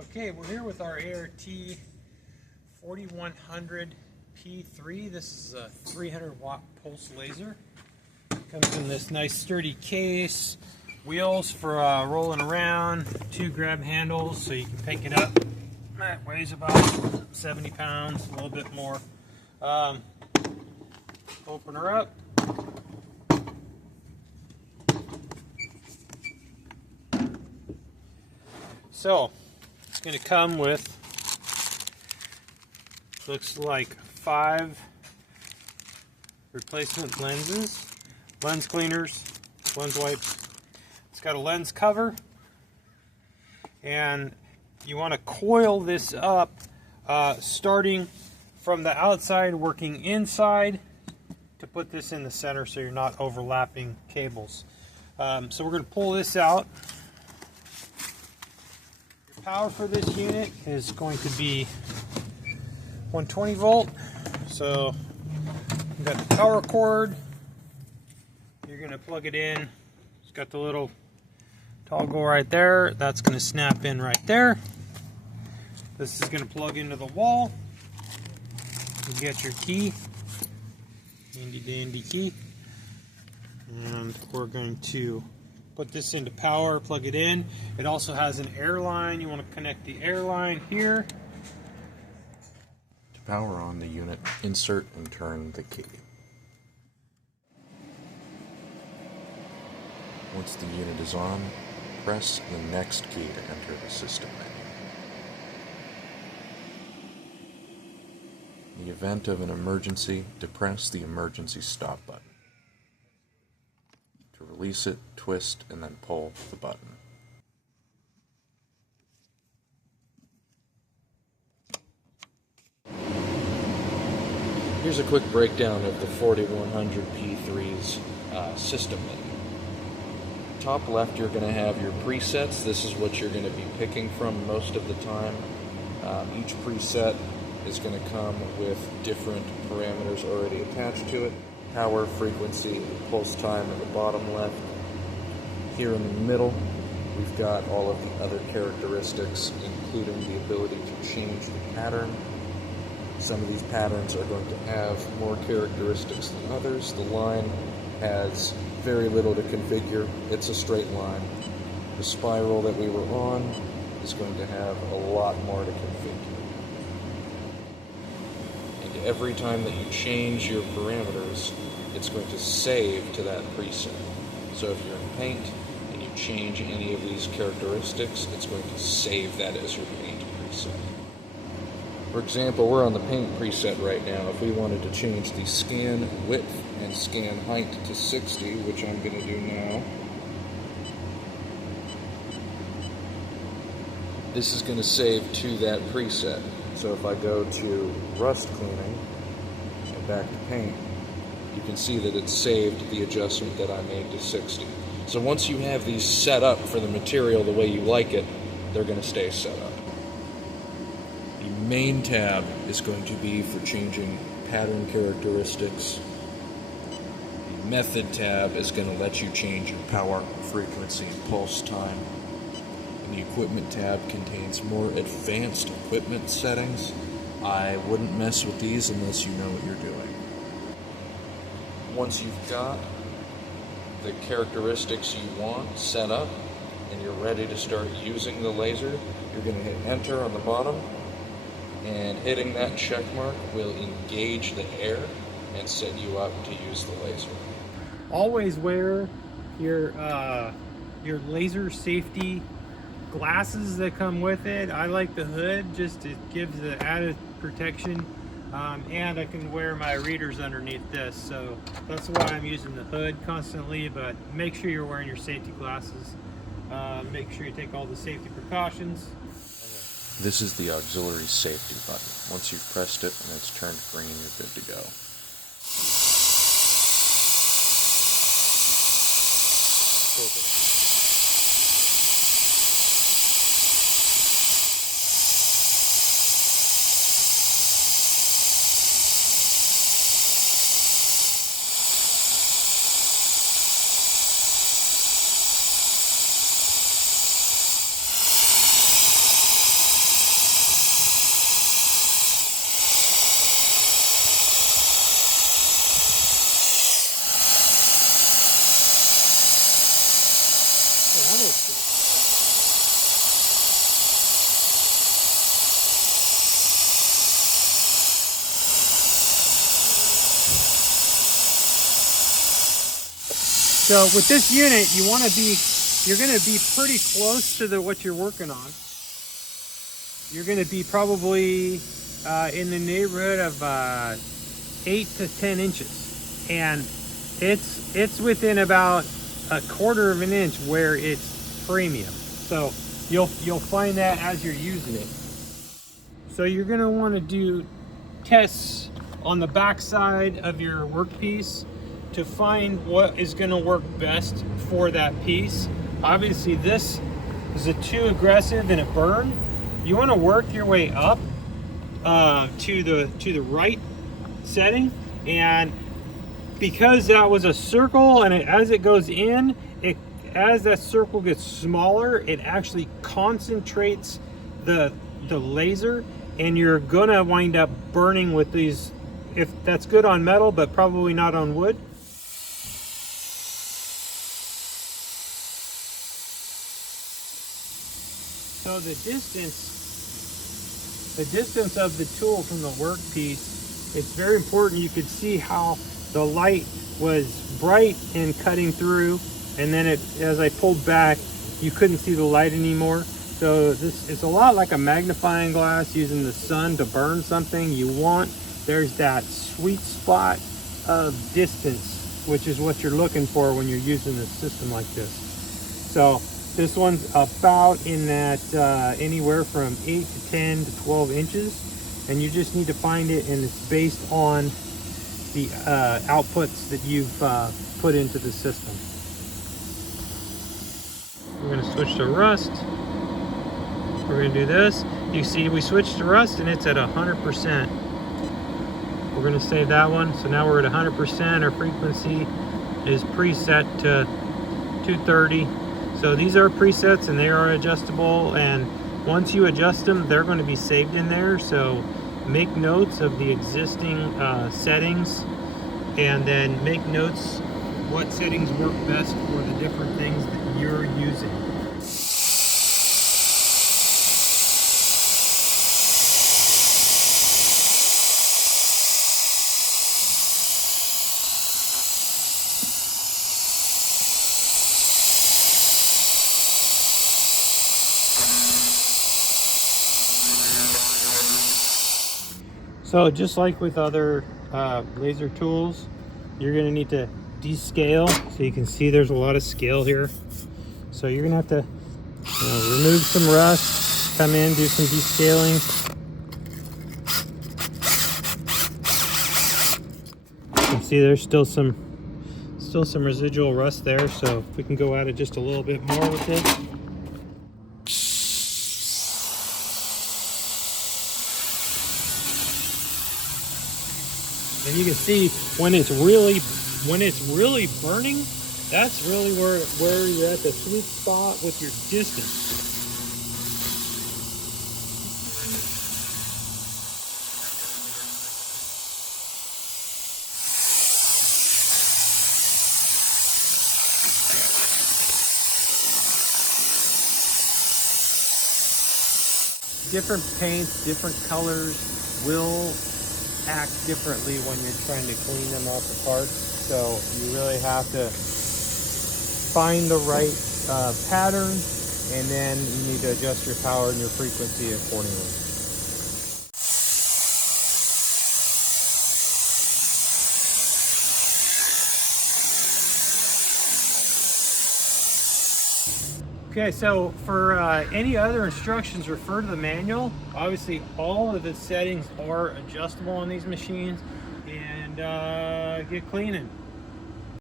Okay, we're here with our ART4100P3. This is a 300 watt pulse laser. Comes in this nice sturdy case. Wheels for rolling around. 2 grab handles so you can pick it up. It weighs about 70 pounds, a little bit more. Open her up. So, it's going to come with, looks like 5 replacement lenses, lens cleaners, lens wipes. It's got a lens cover, and you want to coil this up starting from the outside, working inside to put this in the center so you're not overlapping cables. So we're going to pull this out. Power for this unit is going to be 120 volt. So you've got the power cord. You're going to plug it in. It's got the little toggle right there. That's going to snap in right there. This is going to plug into the wall. You get your key, handy dandy key, and we're going to put this into power, plug it in. It also has an air line. You want to connect the air line here. To power on the unit, insert and turn the key. Once the unit is on, press the next key to enter the system menu. In the event of an emergency, depress the emergency stop button. To release it, twist and then pull the button. Here's a quick breakdown of the 4100P3's system menu. Top left, you're going to have your presets. This is what you're going to be picking from most of the time. Each preset is going to come with different parameters already attached to it. Power, frequency, pulse time in the bottom left. Here in the middle, we've got all of the other characteristics, including the ability to change the pattern. Some of these patterns are going to have more characteristics than others. The line has very little to configure. It's a straight line. The spiral that we were on is going to have a lot more to configure. Every time that you change your parameters, it's going to save to that preset. So if you're in Paint and you change any of these characteristics, it's going to save that as your Paint preset. For example, we're on the Paint preset right now. If we wanted to change the scan width and scan height to 60, which I'm going to do now, this is going to save to that preset. So if I go to rust cleaning and back to paint, you can see that it's saved the adjustment that I made to 60. So once you have these set up for the material the way you like it, they're going to stay set up. The main tab is going to be for changing pattern characteristics. The method tab is going to let you change your power, frequency, and pulse time. The equipment tab contains more advanced equipment settings. I wouldn't mess with these unless you know what you're doing. Once you've got the characteristics you want set up and you're ready to start using the laser, you're going to hit enter on the bottom, and hitting that check mark will engage the air and set you up to use the laser. Always wear your laser safety glasses that come with it. I like the hood, just it gives the added protection, and I can wear my readers underneath this, so that's why I'm using the hood constantly. But make sure you're wearing your safety glasses. Make sure you take all the safety precautions. This is the auxiliary safety button. Once you've pressed it and it's turned green, you're good to go. So with this unit, you're going to be pretty close to what you're working on. You're going to be probably in the neighborhood of 8 to 10 inches, and it's within about 1/4 of an inch where it's premium. So you'll find that as you're using it. So you're going to want to do tests on the back side of your workpiece to find what is going to work best for that piece. Obviously this is too aggressive and a burn. You want to work your way up to the right setting, and because that was a circle, and as it goes in, as that circle gets smaller, it actually concentrates the laser, and you're gonna wind up burning with these. If that's good on metal, but probably not on wood. So the distance of the tool from the workpiece, it's very important. You could see how the light was bright and cutting through, and then as I pulled back, you couldn't see the light anymore. So this is a lot like a magnifying glass using the sun to burn something. There's that sweet spot of distance, which is what you're looking for when you're using a system like this. So this one's about in that anywhere from 8 to 10 to 12 inches, and you just need to find it, and it's based on the outputs that you've put into the system. We're going to switch to rust. We're going to do this. You see we switched to rust and it's at 100%. We're going to save that one. So now we're at 100%. Our frequency is preset to 230. So these are presets and they are adjustable, and once you adjust them, they're going to be saved in there. So make notes of the existing settings, and then make notes what settings work best for the different things that you're using. So just like with other laser tools, you're going to need to descale. So you can see there's a lot of scale here. So you're going to have to remove some rust, come in, do some descaling. You can see there's still some residual rust there. So if we can go at it just a little bit more with it. And you can see when it's really burning, that's really where you're at the sweet spot with your distance. Different paints, different colors will act differently when you're trying to clean them off the parts. So you really have to find the right pattern, and then you need to adjust your power and your frequency accordingly. Okay, so for any other instructions, refer to the manual. Obviously, all of the settings are adjustable on these machines, and get cleaning.